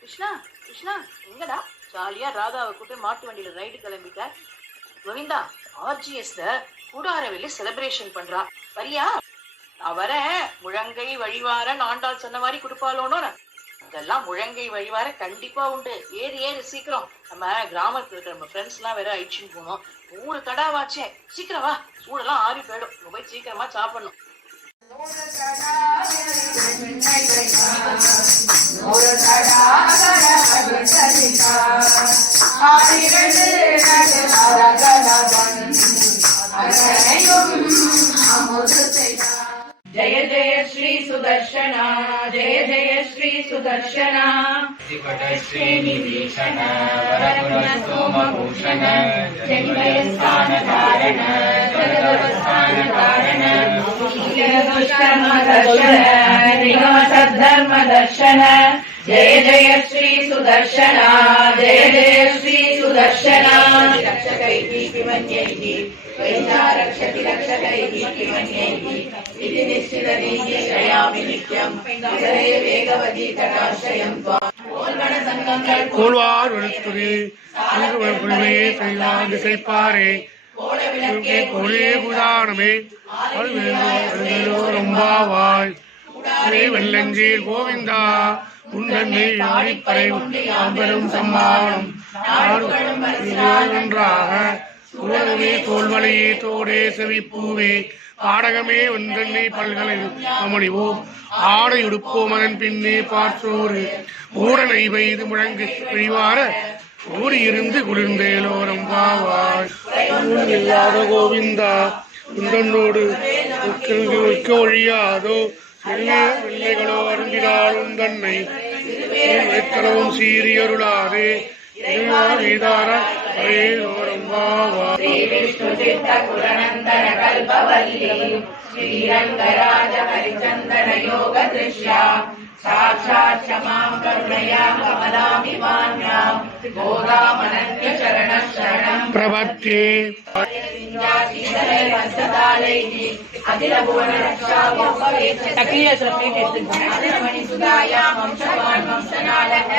கிருஷ்ணா கிருஷ்ணா எங்கடா? ஜாலியா ராதாவை கூட்டு மாட்டு வண்டியில ரைடு கிளம்பிட்ட. கோவிந்தா, ஆர்ஜிஎஸ்ல கூடாரவெளி செலிப்ரேஷன் பண்றா, வரியா? நான் வரேன். முழங்கை வழிவார ஆண்டாள் சொன்ன மாதிரி கொடுப்பாளோன்னு. அதெல்லாம் முழங்கை வழிவார கண்டிப்பா உண்டு. ஏறு ஏறு சீக்கிரம். நம்ம கிராமத்துல இருக்கிற நம்ம ஃப்ரெண்ட்ஸ் எல்லாம் வேற அழிச்சுன்னு போனோம். 3 கடாவாச்சே. சீக்கிரம் வா, சூடெல்லாம் ஆறி போயிடும். போய் சீக்கிரமா சாப்பிடணும். जय जय श्री सुदर्शना, जय जय श्री सुदर्शना। श्रीनिभीषण वरदुरस्तोमभूषण जन्मयस्थानधारण जगदवस्थानधारण दुष्कर्मदर्शन निगमसद्धर्मदर्शन। जय जय श्री सुदर्शना, जय जय श्री सुदर्शना। रक्षकैः किमन्यैः वैना रक्षति रक्षकैः किमन्यैः इति निश्चितनीतिश्रयामि नित्यं हृदये वेगवती तटाश्रयं त्वाम्। கோள்வார் வெளுத்துரி செய்வான் திசைப்பாரே கோழே புதானமே ரொம்பாவாய் வெள்ளஞ்சீர் கோவிந்தா உண்டன்னை ஆடிப்பறை பெரும் சம்மானம் ஒன்றாக சூழலுமே தோல்வலையே தோடே செவிப்பூவே பாடகமே ஒன்றெண்ணை பல்கலை அமளிவோம் ஆடை உடுப்போம் அதன் பின்னே பார்த்தோரு ஊடனை வைது முழங்கு வழிவார ஓடியிருந்து குளிர்ந்தேலோரம் வாவாய் இல்லாத கோவிந்தா உண்டனோடு ஒழியாதோ பிள்ளைகளோ அருந்தினாலும் தன்னை எத்தனவும் சீரியருளாதே श्रीरंगराज हरिचंदन योग दृश्या साक्षात् क्षमां करुणया कमलामिवान्यां गोदामनन्य चरण शरणं प्रपद्ये अखिलभुवन रक्षा अखिलमणि सुधायां वंशवान् वंशनालः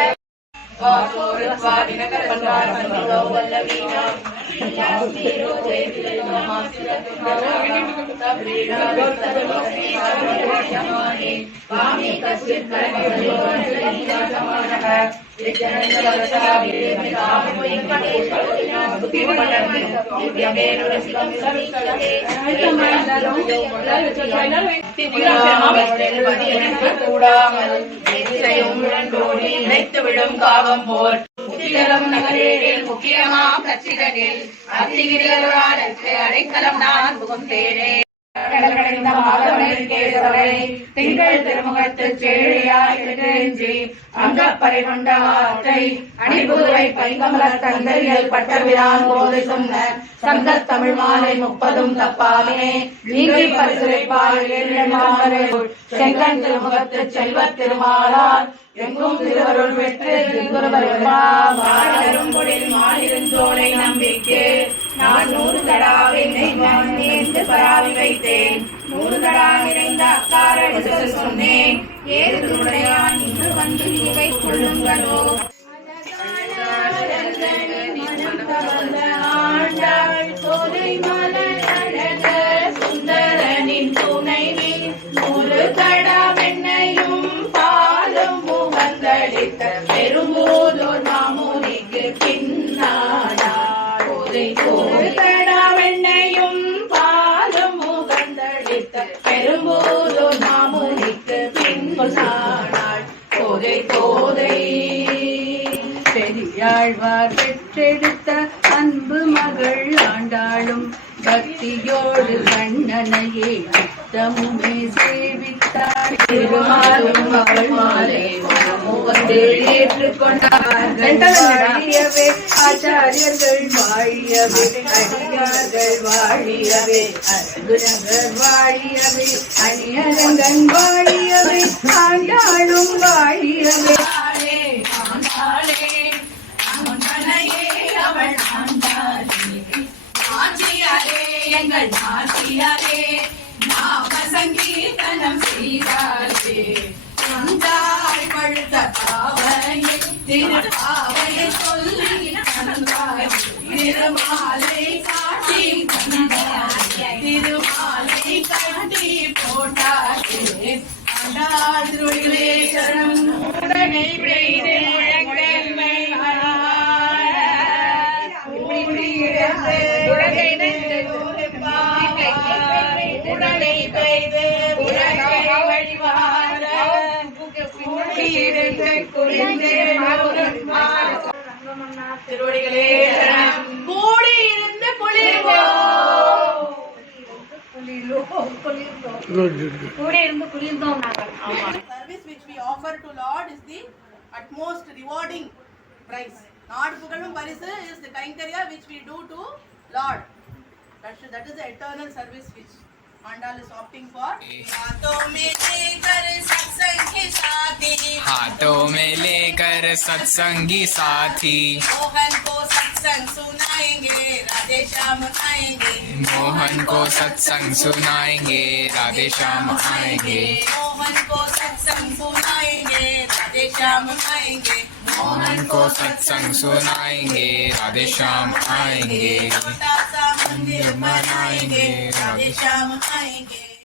விடும் காவம் போல் நகரேரில் முக்கியமா கட்சிகளில் அத்திகிரிகளுக்கு அடைக்கலம் நான் புகுந்தேனே. திங்கள் திருமுகத்து சேழியாய் அங்கப்பறை கொண்ட வார்த்தை அணிபுதுவை பைங்கமல தந்தரியல் பட்டவிரான் போது சொன்ன சங்க தமிழ் மாலை 30 தப்பாமே நீங்கி பரிசுரைப்பால் செங்கன் திருமுகத்து செல்வ திருமாலால் எங்கும் திருவருள் பெற்று மாலிருந்தோலை நம்பிக்கை நான் 100 தடா வெண்ணெய் பராவி வைத்தேன் 100 தடா நிறைந்த அக்கார சொன்னேன் ஏறு துணையான் இன்று வந்து இவை கொள்ளுங்களோ. ஆண்டாள் தோலை மலர் சுந்தரனின் துணைவி 100 தடா வெண்ணையும் பாலும் முகந்தளித்த பெரும்போதோர் மாமுனிக்கு பின்னானாள். ஒரு தடா வெண்ணையும் பாலும் முகந்தளித்த பெரும்போதோர் மாமுனிக்கு பின்னானாள். தோதை தோதை பெரியாழ்வார் பெற்றெடுத்த அன்பு மகள் ஆண்டாளும் பக்தியோடு கண்ணனையே அத்தமுமே சேவித்தாள். திருமாலும் மகள் மாலை ஏற்றுக்கொண்டார்கள். ஆச்சாரியர்கள் வாழியவே அடியார்கள் வாழியவே அற்புதங்கள் வாழியவே அணியரங்கன் வாழியவே ஆண்டாளும் வாழியவே. அவள் ஆண்டாளே எங்கள் ஆட்சியாரே நாம சங்கீர்த்தனம் செய்தாரே பழுத்த தந்தையே திருப்பாவையை சொல்லி தந்தாய் திருமாலை காட்டி தந்தாய் திருமாலை கட்டி போட்டாயே ஆண்டாள் திருவடிகளே சரணம் உடனே பெய்து முழங்கன்மை உடனே பெய்து திருவடிகளே கூடி இருந்து Service which we offer to Lord is the utmost rewarding prize. Naad pugalum parisu is the kainkariya which we do to Lord. That is the eternal service which Andal is opting for. हाथों में लेकर सत्संगी साथी हाथों में लेकर सत्संगी साथी मोहन को सत्संग सुनाएंगे राधे श्याम आएंगे मोहन को सत्संग सुनाएंगे राधे श्याम आएंगे मोहन को सत्संग सुनाएंगे राधे श्याम आएंगे मोहन को सत्संग सुनाएंगे राधे श्याम आएंगे छोटा सा मंदिर बनाएंगे राधे श्याम आएंगे